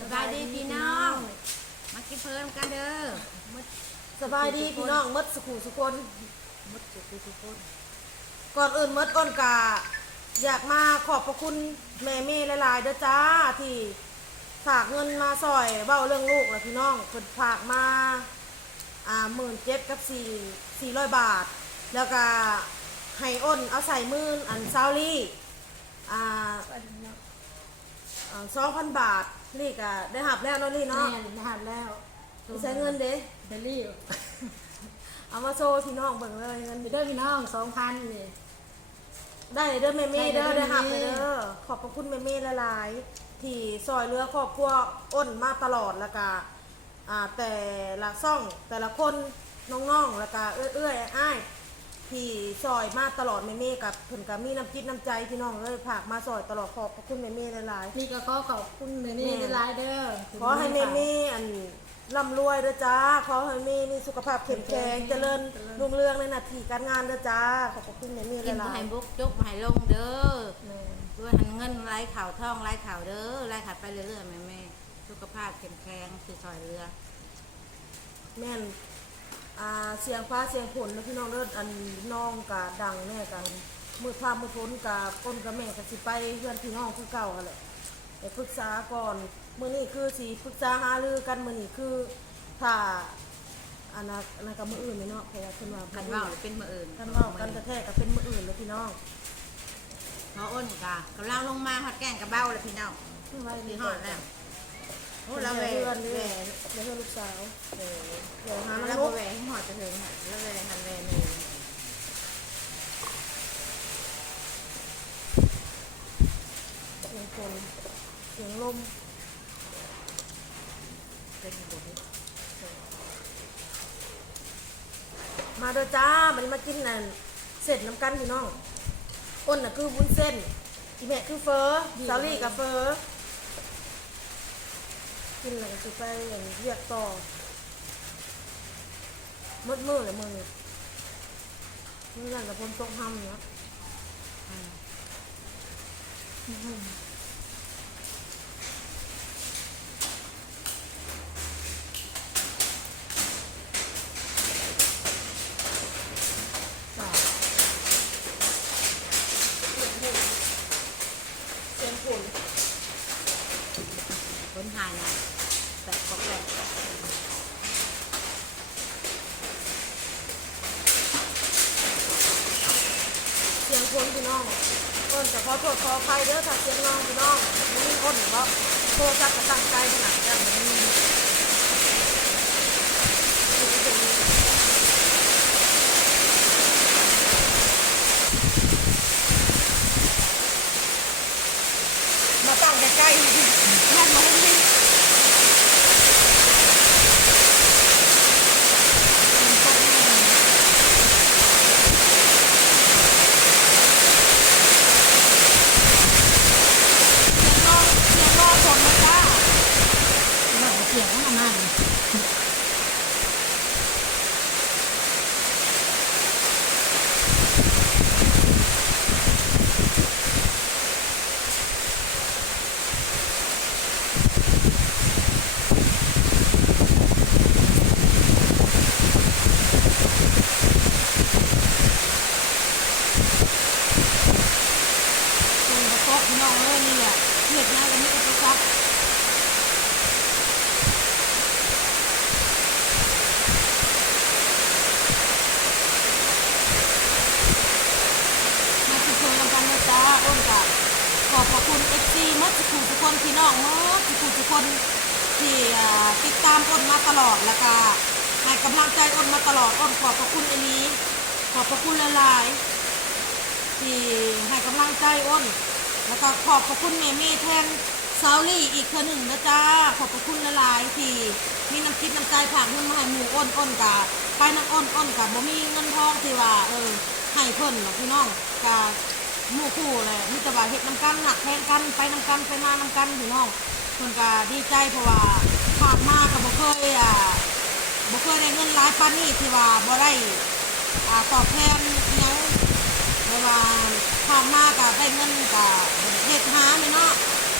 สบายดีพี่น้อง มากินเพิ่มกันเด้อมดสบายดีพี่น้องหมดสุขุสุคนมดจุกทุกคนก่อนอื่นหมดอ้นกาอยากมาขอบพระคุณแม่เม่หลายๆเด้อจ้าที่ฝากเงินมาซอยเบ้าเรื่องลูกนะพี่น้องเพิ่นฝากมาอ่าหมื่นเจ็ดกับสี่สี่ร้อยบาท แล้วก็ให้อ้นเอาใส่มืออันซาวลี่อ่าสองพันบาท นี่ก็ได้หับแล้วเนาะนี่เนาะแม่นหันแล้วใช้เงินเด้เดลี่ เอามาโซ่พี่น้องเบิ่งเลยเงินไปเด้อพี่น้องสองพันนี่ได้เด้อแม่เม่เด้อได้เด้ได้อหับแม่เลยเม่เด้อขอบพระคุณแม่เม่หลายๆที่ซอยเรือครอบครัวอ้นมาตลอดแล้วก็อ่าแต่ละซ่องแต่ละคนน้องๆแล้วก็เอื้อยๆอ้ายๆ ที่ซอยมาตลอดแม่เม่กับเพิ่นก็มีน้ำจิตน้ำใจพี่น้องเลยฝากมาซอยตลอดขอบพระคุณแม่เม่หลาย นี่ก็ขอขอบคุณแม่นี่หลายๆเด้อๆขอให้แม่เม่อันร่ำรวยเด้อจ้า ขอให้แม่มีสุขภาพเข้มแข็งเจริญรุ่งเรืองในหน้าที่การงานเด้อจ้า ขอบพระคุณแม่เม่กินหบ่ลายให้ๆบุกจุกบ่ให้ลงเด้อแม่ด้วยหันเงินไล่ข่าวท่องไล่ข่าวเด้อไล่ข่าวไปเรื่อยๆแม่แม่ๆสุขภาพเข้มแข็งคือซอยเรือแม่น อ่าเสียงฟ้าเสียงฝนแล้วพี่น้องเลิศอันน้องกะดังแน่กันมือพามือฝนกะก้นกะแม่กะสิไปเพื่อนพี่น้องคือเก่ากันแหละไปปรึกษาก่อนมื้อนี้คือสิปรึกษาหารือกันมื้อนี้คือถ้าอันนั้นอันนั้นก็มื้ออื่นเลยเนาะเพราะว่าเพิ่นว่ากันเว่าหรือเป็นมืออื่นกันเว้ากันแท้ๆก็เป็นมื้ออื่นเลยพี่น้องเพราะอ้นกะกำลังลงมาฮอดแกล้งกับเบ้าเลยพี่น้องไว้พี่ฮอดแล้วโอ้โอ้เราเราแหวเพื่อนแหนี่วเดี๋ยวเพื่อนลูกสาวเออเดี๋ยวหาเราน้ำลูกแหวให้หอ ดจะถึงแล้วแหวหันแหวนี่เสียงฝนเสียงลมเป็นบุญมาเด้อจ้ามันมากินนั่นเสร็จน้ำกันพี่น้องอ้นน่ะคือวุ้นเส้นอีแม่คือเฟอซาลี่กับเฟอกินแล้วก็สิไปอย่างเรียกต่อ มืดมืดเลยมือนี่นี่นั่นกับผมตกห้ำเนาะ เสียงฝน คนหายนะแต่ก็แปลก เสียงฝนพี่น้องอ้นจะ ขอโทษขออภัยเด้อถ้าเสียงน้องพี่น้องมีคนบอกโทรศัพท์ก็ตั้งใจขนาดนั้นมันมีมาตั้งใกล้ๆนั่นมาให้ดี เสียงน้องเสียงน้องผมนะจ้า น้องเสียงมันนั่น คุณกระโปะพี่น้องเลยนี่แหละเหตุงานกันนี่ก็ซัก มาสุขกันกันนะจ๊ะอ้นกับข อบพระคุณเอฟซีมัดสุขุทุกคนพี่น้องมัดสุขุทุกคนที่ติดตามอ้นมาตลอดแล้วก็ให้กำลังใจอ้นมาตลอดอ้นขอบพระคุณอันนี้ ขอบพระคุณหลายๆที่ให้กำลังใจอ้น แล้วก็ขอบพระคุณเมมี่แทนซาลี่อีกเธอหนึ่งนะจ๊ะขอบพระคุณหลายๆที่มีน้ำจิตน้ำใจผ่านเงินมาให้หมู่อ้นอ้นกับไปน้ำอ้นอ้นกับบ่มีเงินทองที่ว่าเออให้เพิ่นหรอพี่น้องกับ มู่คู่เลยมีแต่ว่าเห็ดน้ำกันหนักแทงกันไปน้ำกันไปมาน้ำกันถึงน้องคนก็ดีใจเพราะว่าผ่านมาก็บ่เคยอ่าบ่เคยได้เงินหลายปานนี่ที่ว่าบ่ได้อ่าตอบแทนเนี่ยังเพราะว่าผ่านมาก็ได้เงินกับเฮ็ดหาไม่นาะ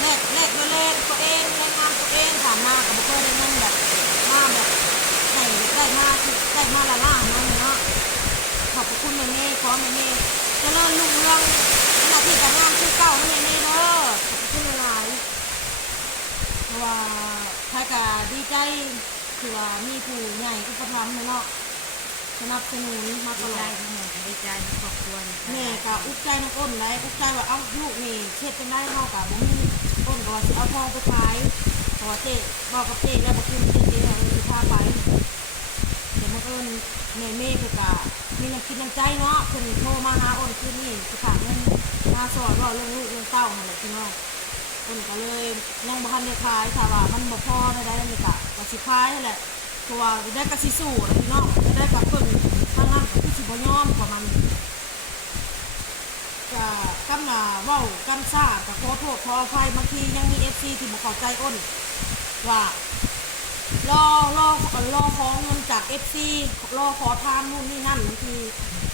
แลกแลกเล็ยกตัวเองแลกงานตัวเองผ่านมาก็บ่เคยได้เงินแบบมาแบบให้ได้มากได้มาละล่าเนาะเนาะขอบคุณแม่ๆขอแม่ๆ จรุ่งเรืองหน้าที่การงานคือเก่านะแม่เม่เด้อขอบคุณหลายเพราะว่าใครก็ดีใจคือว่ามีผู้ใหญ่อุปถัมภ์เนาะสนับสนุนมาตลอดทั้งหมดดีใจทั้งครอบครัวแม่ก็อุกใจน้องอ้นได้อุกใจว่าเอ้าลูกนี่เช็ดเป็นได้เฮากับบ่มีอ้นก็ว่าสิเอาทองไปขายเพราะว่าเจ๊บอกกับเจ๊แล้วบ่คืนเจ๊เจ๊ให้สิพาไป อิ้นแม่เม่เพิ่นก็มีน้ำคิดน้ำใจเนาะเพิ่นโทรมาหาอ้นคืนนี้สิฝากเงินมาสอนเว้าเรื่องลูกเรื่องเต้านั่นแหละพี่น้องอ้นก็เลยยังบ่ทันได้ขายถ้าว่ามันบ่พอได้ได้นี่ก็ก็สิขายนั่นแหละเพราะว่าได้ก็สิสู้นะพี่น้องได้กับเพิ่นทางนั้นก็คือสิบ่ยอมประมาณนี้จะกำนาเว้ากันซ่ากับขอโทษขออภัยบางทียังมีเอฟซีที่บอกเข้าใจอ้นว่า รอรอรอขอเงินจากเอฟซีรอขอทานนู่นนี่นั่นบางที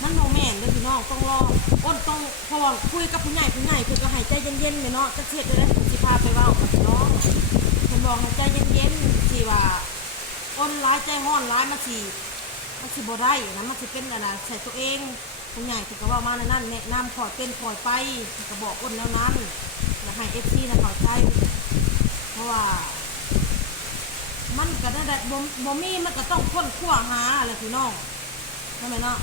มันโมแม่นเลยพี่น้องต้องรออ้นต้องพราะว่าคุยกับผู้ใหญ่ผู้ใหญ่คือก็ให้ใจเย็นๆเลยเนาะจะเสียดเลยนะสิพาไปเว้ากับพี่น้องผมบอกให้ใจเย็นๆสิว่าอ้นร้ายใจห้อนร้ายมาสิมันสิบ่ได้นะมันสิเป็นอะไรใส่ตัวเองผู้ใหญ่ที่ก็ว่ามาในนั้นแนะนำขอเป็นขอไปก็บอกอ้นแล้วนั้นอยากให้เอฟซีนะเข้าใจเพราะว่า มันก็ได้แต่บ่บ่มีมันก็ต้องค้นคว้าหาอะไรพี่น้องใช่ไหมเนาะ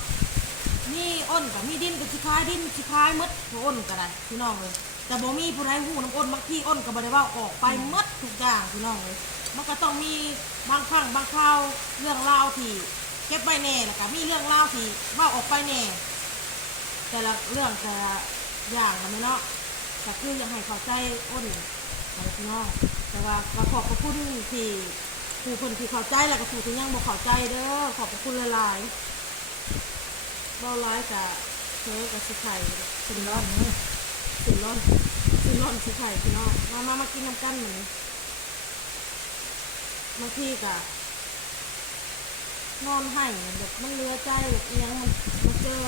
นี่อ้นกับมีดินกับสิคายดินสิคายมดผู้อ้นก็ได้พี่น้องเลยแต่บ่มีผู้ใดฮู้น้ำอ้นบางที่อ้นก็บ่ได้เว่าออกไปมดทุกอย่างพี่น้องเลยมันก็ต้องมีบางครั้งบางคราวเรื่องราวที่เก็บไว้แน่แล้วก็มีเรื่องเล่าวที่ว่าออกไปแน่แต่ละเรื่องแต่ละอย่างกันเนาะก็คืออยากให้เข้าใจอ้นอะไรพี่น้องแต่ว่าก็ขอบพระคุณที่ ผู้คนที่เข้าใจแล้วก็ผู้ที่ยังบ่เข้าใจเด้อขอบพระคุณหลายๆเบ้าร้ายกับเธอกับสิไข่สินร้อนสินร้อนสินร้อนสิไข่พี่น้องมามามากินน้ำกันเหมือนบางทีกับนอนให้แบบมันเลือใจแบบเอิหยังมันมันเจอ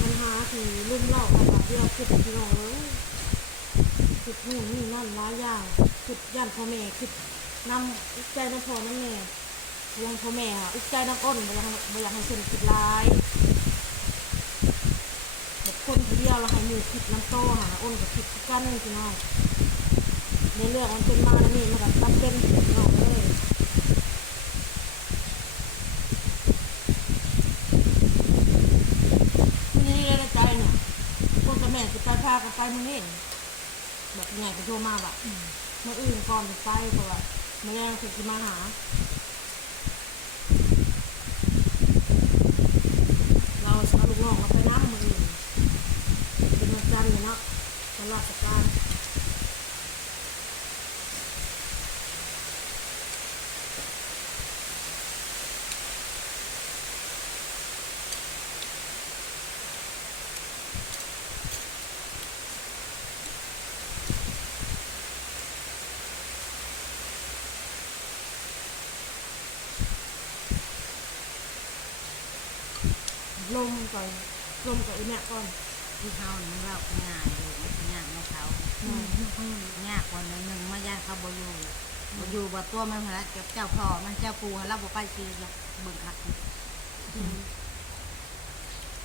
ปัญหาที่ลุ่มเล่าแบบเดียวคิดพี่น้องเอ้ยคิดนู่นนี่นั่นหลายอย่างคิดย่านพ่อแม่คิด นำอุกใจน้ำพ่อน้ำแม่วงพ่อแม่ค่ะอุกใจน้ำอ้นบ่อยากให้บ่อยากให้เพิ่นคิดร้ายแบบคนเดียวเราให้หมู่คิดน้ำโตหาอ้นกับคิดคือกันพี่น้องในเรื่องมันเป็นมาแล้วนี่มันก็จำเป็นพี่น้องเลยมื้อนี้ได้ใจเนี่ยพวกกับแม่จะไปพากันไปมื้อนี้แบบไงก็โทรมาแบบเมื่ออื่นก่อนจะไปเพราะว่าเมื่อแรงถึงจะมาหา เราเอาลูกน้องเราไปน้ำมืออื่นเป็นวันจันทร์เนี่ยเนาะวันราชการ ลมก่อนลมกับอีเนี่ยก่อนที่เขานี่มันเล่าเป็นงานอยู่มันเป็นงานของเขาอืมยากกว่าหนึ่งหนึ่งมาย่านเขาบ่อยู่บ่อยู่บ่ตัวมันหั่นละเจ้าเจ้าพ่อมันเจ้าปู่หั่นละบ่ไปชีหรอกเบิ่งคัก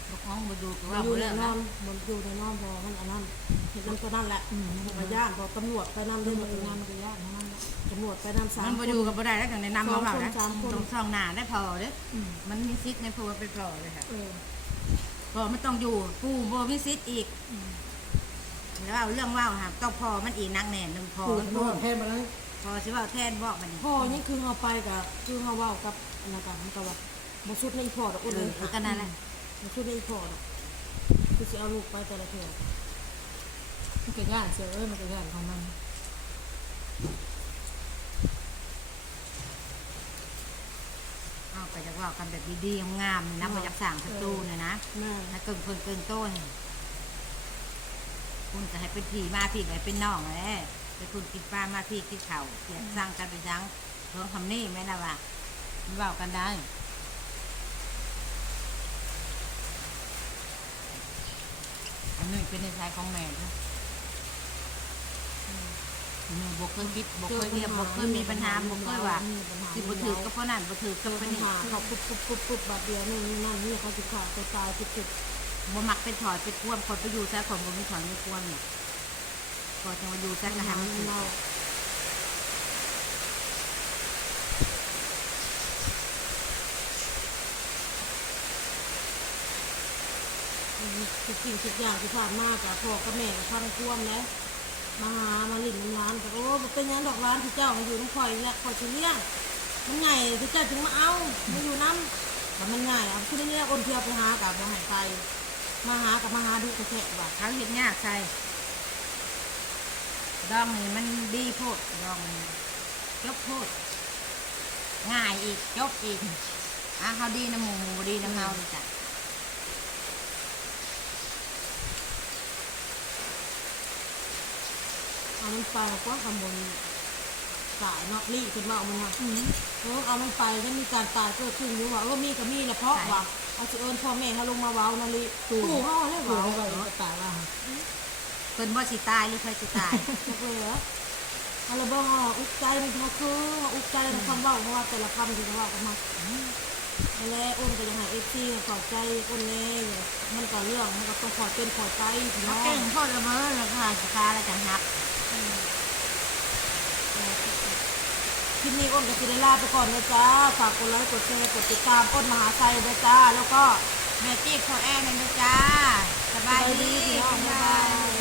บ่ของบ่อยู่ก็มัว่านอยู่บ่ในเรื่องนอนะนมันอยู่ในนอนพอมันอันนั้นเห็นมันตัวนั่นแหละมันก็ย่านพอตำรวจไปนำเรื่องมันงานมันก็ย่านเท่านั้นแหละตำรวจไปนำสาม มันบ่อยู่ก็บ่ได้แล้วต้องแนะนำสอเขางคนเฮานะสามคนต้องส่องหน้าได้พอเด้ออมันมีสิทธิ์ในผู้ว่าเป็นพ่อเลยค่ะ เออ พ่อมันต้องอยู่ปู่บ่มีสิทธิ์อีก แล้วเอาเรื่องว่าวหาต้องพ่อมันอีกนักแน่นหนึงพ่อถูกโดนแทนมาแล้วพ่อสิเว้าแทนบอกมันนี่พ่อนี่คือเขาไปกับคือเขาเว่ากับอันนั้นกันมันก็ว่าบ่ชุดในอีพอดอกเออุ้นเลอยคือกันนั่นแหละบ่ชุดในอีพอดอกคือสิเอาลูกไปแต่ละเทื่อมันก็ย่านเสียเอ้ยมันก็ย่านของมัน เอาไปจากว่ากันแบบดีๆงามๆนี่นะบ่อยากสร้างศัตรูเนี่ยนะแม่ถ้าเกินเกินเกินโต้น คุณจะให้เป็นผีมาผีไปเป็นน้องแหละแต่คุณกินปลามาผีกินเข่าวเสียสร้างกันไปยังเพิ่งทำนี่ไหมล่ะวะมันเว่ากันได้ อันนี้เป็นในชายของแม่ด้วยแม่ บ่เคยคิดบ่เคยเรียกบ่เคยมีปัญหาบ่เคยว่าสิบ่ถือก็เพราะนั่นบ่ถือเจก็อเพปัราะญนี่หาเขาปุ๊บปุ๊บปุ๊บปุ๊บบาดเดียวนี่นี่นั่นนี่เขาสิขาดตัวตายติดติดบ่มักเป็นถอยเป็นควมคนไปอยู่ซะคนบ่มีถอยมีควมเนี่ยก็จะมาอยู่ซะปัญก็หาหามันเราทุกสิ่งทุกอย่างที่ผ่านมากับพ่อกับแม่กับท่านท่วมแล้ว มาหามาหลินน้ำร้านแต่โอ้มันเป็นยังดอกร้านที่เจ้ามาอยู่น้ำคอยและคอยชิเลี้ยงมันไงที่เจ้าจึงมาเอามาอยู่น้ำแต่มันง่ายอะคุณนี่เนี่ยคนเที่ยวไปหากับมาหายไปมาหากับมาหาดูกระแทกบาดเขาเฮ็ดยากใส่ดองนี่มันดีโพดดองนี่จบโพดง่ายอีกจบอีกอะเขาดีน้ำหมูหมูดีน้ำเฮาจ้ะ เอามันไปก็ขโมยสายเนาะรีขึ้นมาเอามันมาเออเอามันไปแล้วมีการตายเกิดขึ้นอยู่ว่าเออมีก็มีแหละเพราะว่าเอาสิเอิญพ่อแม่เขาลงมาเว้านั่นลิตู่เขาเลยตัวเว้าเขาก็ตายว่าเพิ่นบ่สิตายหรือใครสิตายจักเลยเหรอเอาละบ่ฮออุกใจมันเขาคืออุกใจในคำเว่าเพราะว่าแต่ละคำที่เขาเว่ากันมาแล้วอ้นก็ยังให้เอฟซีขอบใจอ้นแน่มันก็เรื่องมันก็ต้องขอเป็นขอใจพี่น้เขาองเก่งโพดละเมอแล้วค่ะสิคาแล้วจังหัก คลิปนี้อ้นกับซิเดล่าไปก่อนนะจ๊ะ ฝากกดไลค์กดแชร์กดติดตามอ้นมหาไซนะจ๊ะ แล้วก็แมจิกพอแอร์เลยนะจ๊ะ สบายดีพี่น้องบ๊ายบาย